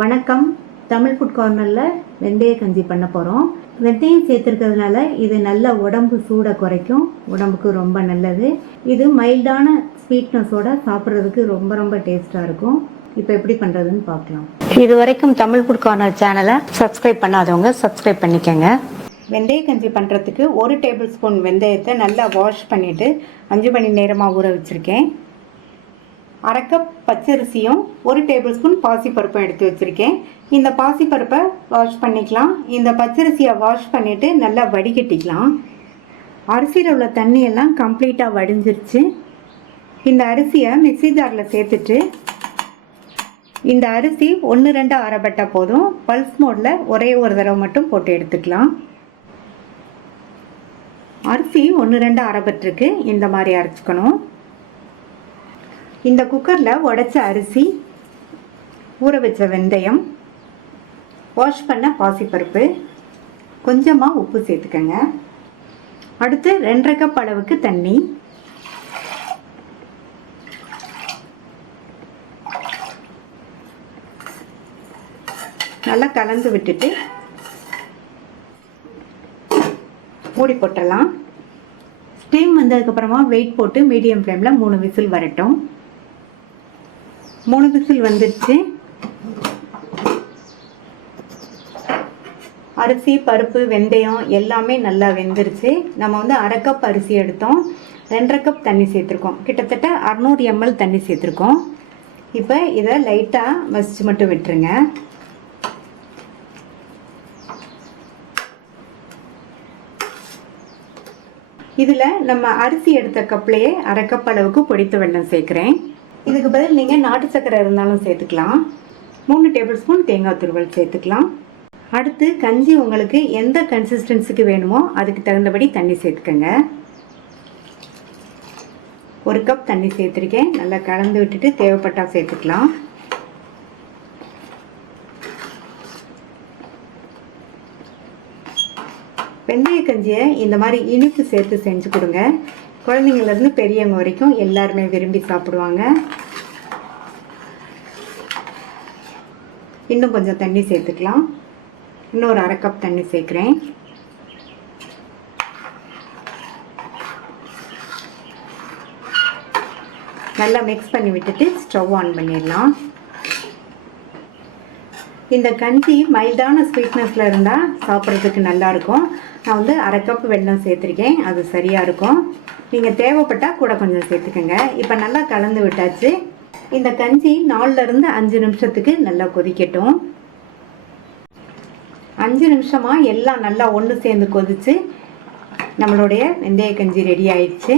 வணக்கம். தமிழ் ஃபுட் கார்னரில் வெந்தய கஞ்சி பண்ண போகிறோம். வெந்தயம் சேர்த்துருக்கிறதுனால இது நல்ல உடம்பு சூடை குறைக்கும், உடம்புக்கு ரொம்ப நல்லது. இது மைல்டான ஸ்வீட்னஸோட சாப்பிட்றதுக்கு ரொம்ப ரொம்ப டேஸ்ட்டாக இருக்கும். இப்போ எப்படி பண்ணுறதுன்னு பார்க்கலாம். இது வரைக்கும் தமிழ் ஃபுட் கார்னர் சேனலை சப்ஸ்கிரைப் பண்ணாதவங்க சப்ஸ்கிரைப் பண்ணிக்கோங்க. வெந்தய கஞ்சி பண்ணுறதுக்கு 1 டேபிள் ஸ்பூன் வெந்தயத்தை நல்லா வாஷ் பண்ணிவிட்டு 5 மணி நேரமாக ஊற வச்சுருக்கேன். 1/2 கப் பச்சரிசியும் 1 டேபிள் ஸ்பூன் பாசிப்பருப்பும் எடுத்து வச்சுருக்கேன். இந்த பாசிப்பருப்பை வாஷ் பண்ணிக்கலாம். இந்த பச்சரிசியை வாஷ் பண்ணிவிட்டு நல்லா வடிகட்டிக்கலாம். அரிசியில் உள்ள தண்ணியெல்லாம் கம்ப்ளீட்டாக வடிஞ்சிருச்சு. இந்த அரிசியை மிக்ஸி ஜாரில் சேர்த்துட்டு இந்த அரிசி 1-2 அரைப்பட்டா போதும். பல்ஸ் மோடில் ஒரே ஒரு தடவை மட்டும் போட்டு எடுத்துக்கலாம். அரிசி 1-2 அரைப்பட்டிருக்கு. இந்த மாதிரி அரைச்சிக்கணும். இந்த குக்கரில் உடைச்ச அரிசி, ஊற வச்ச வெந்தயம், வாஷ் பண்ண பாசிப்பருப்பு, கொஞ்சமாக உப்பு சேர்த்துக்கங்க. அடுத்து 2.5 கப் அளவுக்கு தண்ணி, நல்லா கலந்து விட்டுட்டு மூடி போட்டுடலாம். ஸ்டீம் வந்ததுக்கப்புறமா வெயிட் போட்டு மீடியம் ஃப்ளேமில் 3 விசில் வரட்டும். 3 விசில் வந்துடுச்சு. அரிசி, பருப்பு, வெந்தயம் எல்லாமே நல்லா வெந்துருச்சு. நம்ம 1/2 கப் அரிசி எடுத்தோம், 2.5 கப் தண்ணி சேர்த்துருக்கோம். கிட்டத்தட்ட 600 ml தண்ணி சேர்த்துருக்கோம். இப்போ இதை லைட்டாக மசிச்சு மட்டும் விட்டுருங்க. இதில் நம்ம அரிசி எடுத்த கப்லேயே 1/2 கப் அளவுக்கு பொடித்த வெல்லம் சேர்க்குறேன். இதுக்கு பதில் நீங்கள் நாட்டு சர்க்கரை இருந்தாலும் சேர்த்துக்கலாம். 3 டேபிள் ஸ்பூன் தேங்காய் துருவல் சேர்த்துக்கலாம். அடுத்து கஞ்சி உங்களுக்கு எந்த கன்சிஸ்டன்சிக்கு வேணுமோ அதுக்கு தகுந்தபடி தண்ணி சேர்த்துக்கங்க. 1 கப் தண்ணி சேர்த்துருக்கேன். நல்லா கலந்து விட்டுட்டு தேவைப்பட்டால் சேர்த்துக்கலாம். வெந்தய கஞ்சியை இந்த மாதிரி இனிப்பு சேர்த்து செஞ்சு கொடுங்க. குழந்தைங்கள்லேருந்து பெரியவங்க வரைக்கும் எல்லாருமே விரும்பி சாப்பிடுவாங்க. இன்னும் கொஞ்சம் தண்ணி சேர்த்துக்கலாம். இன்னொரு 1/2 கப் தண்ணி சேர்க்குறேன். நல்லா மிக்ஸ் பண்ணி விட்டுட்டு ஸ்டவ் ஆன் பண்ணிடலாம். இந்த கஞ்சி மைல்டான ஸ்வீட்னஸில் இருந்தால் சாப்பிட்றதுக்கு நல்லாயிருக்கும். நான் 1/2 கப் வெல்லம் சேர்த்துருக்கேன், அது சரியாக இருக்கும். நீங்கள் தேவைப்பட்டால் கூட கொஞ்சம் சேர்த்துக்கோங்க. இப்போ நல்லா கலந்து விட்டாச்சு. இந்த கஞ்சி 4-5 நிமிஷத்துக்கு நல்லா கொதிக்கட்டும். 5 நிமிஷமாக எல்லாம் நல்லா ஒன்று சேர்ந்து கொதிச்சு நம்மளுடைய வெந்தய கஞ்சி ரெடி ஆயிடுச்சு.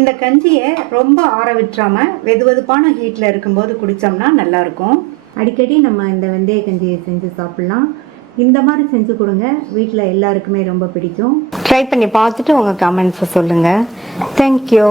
இந்த கஞ்சியை ரொம்ப ஆற விட்டுறாமல் வெதுவெதுப்பான ஹீட்டில் இருக்கும்போது குடித்தோம்னா நல்லாயிருக்கும். அடிக்கடி நம்ம இந்த வெந்தய கஞ்சியை செஞ்சு சாப்பிட்லாம். இந்த மாதிரி செஞ்சு கொடுங்க, வீட்டில் எல்லாருக்குமே ரொம்ப பிடிக்கும். ட்ரை பண்ணி பார்த்துட்டு உங்கள் கமெண்ட்ஸை சொல்லுங்கள். தேங்க்யூ.